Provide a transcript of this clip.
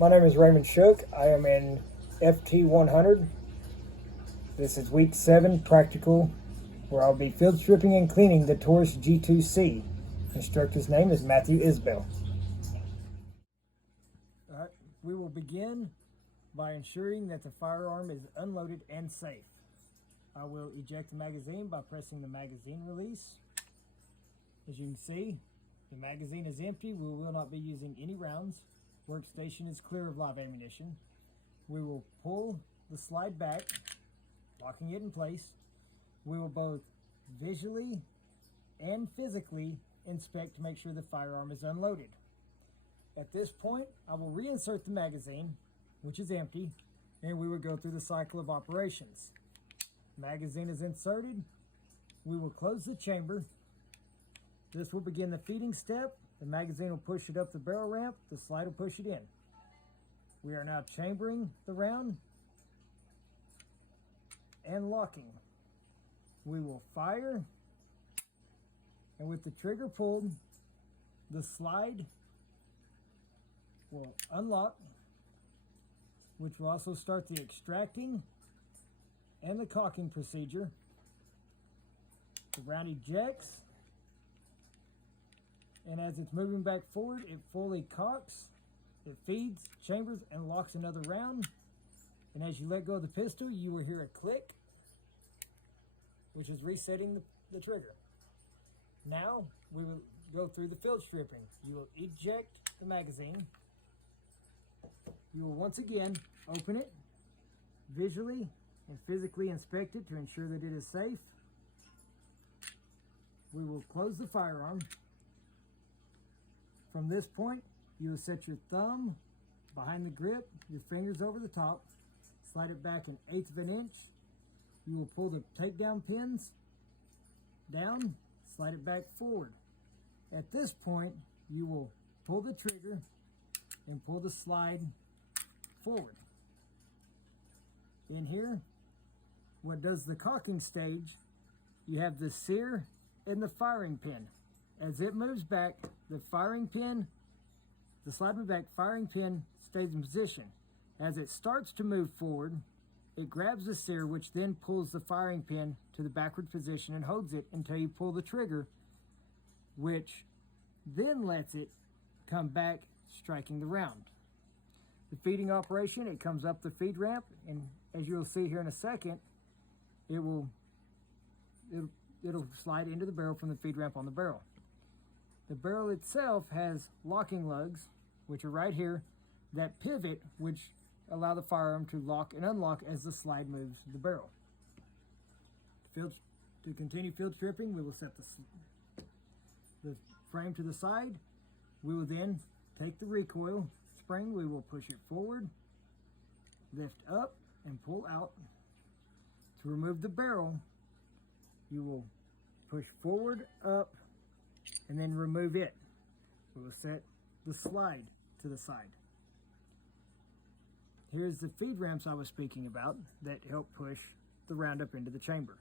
My name is Raymond Shook. I am in FT 100. This is week 7 practical, where I'll be field stripping and cleaning the Taurus G2C. Instructor's name is Matthew Isbell. We will begin by ensuring that the firearm is unloaded and safe. I will eject the magazine by pressing the magazine release. As you can see, the magazine is empty. We will not be using any rounds. Workstation is clear of live ammunition. We will pull the slide back, locking it in place. We will both visually and physically inspect to make sure the firearm is unloaded. At this point, I will reinsert the magazine, which is empty, and we will go through the cycle of operations. Magazine is inserted. We will close the chamber. This will begin the feeding step. The magazine will push it up the barrel ramp. The slide will push it in. We are now chambering the round and locking. We will fire, and with the trigger pulled, the slide will unlock, which will also start the extracting and the cocking procedure. The round ejects, and as it's moving back forward, it fully cocks, it feeds, chambers, and locks another round. And as you let go of the pistol, you will hear a click, which is resetting the trigger. Now we will go through the field stripping. You will eject the magazine. You will once again open it, visually and physically inspect it to ensure that it is safe. We will close the firearm. From this point, you will set your thumb behind the grip, your fingers over the top, slide it back 1/8 of an inch. You will pull the takedown pins down, slide it back forward. At this point, you will pull the trigger and pull the slide forward. In here, what does the cocking stage, you have the sear and the firing pin. As it moves back, the firing pin, the slide moves back, firing pin stays in position. As it starts to move forward, it grabs the sear, which then pulls the firing pin to the backward position and holds it until you pull the trigger, which then lets it come back, striking the round. The feeding operation, it comes up the feed ramp, and as you'll see here in a second, it'll slide into the barrel from the feed ramp on the barrel. The barrel itself has locking lugs, which are right here, that pivot, which allow the firearm to lock and unlock as the slide moves the barrel. To continue field stripping, we will set the frame to the side. We will then take the recoil spring, we will push it forward, lift up, and pull out. To remove the barrel, you will push forward, up, and then remove it. We will set the slide to the side. Here's the feed ramps I was speaking about that help push the round up into the chamber.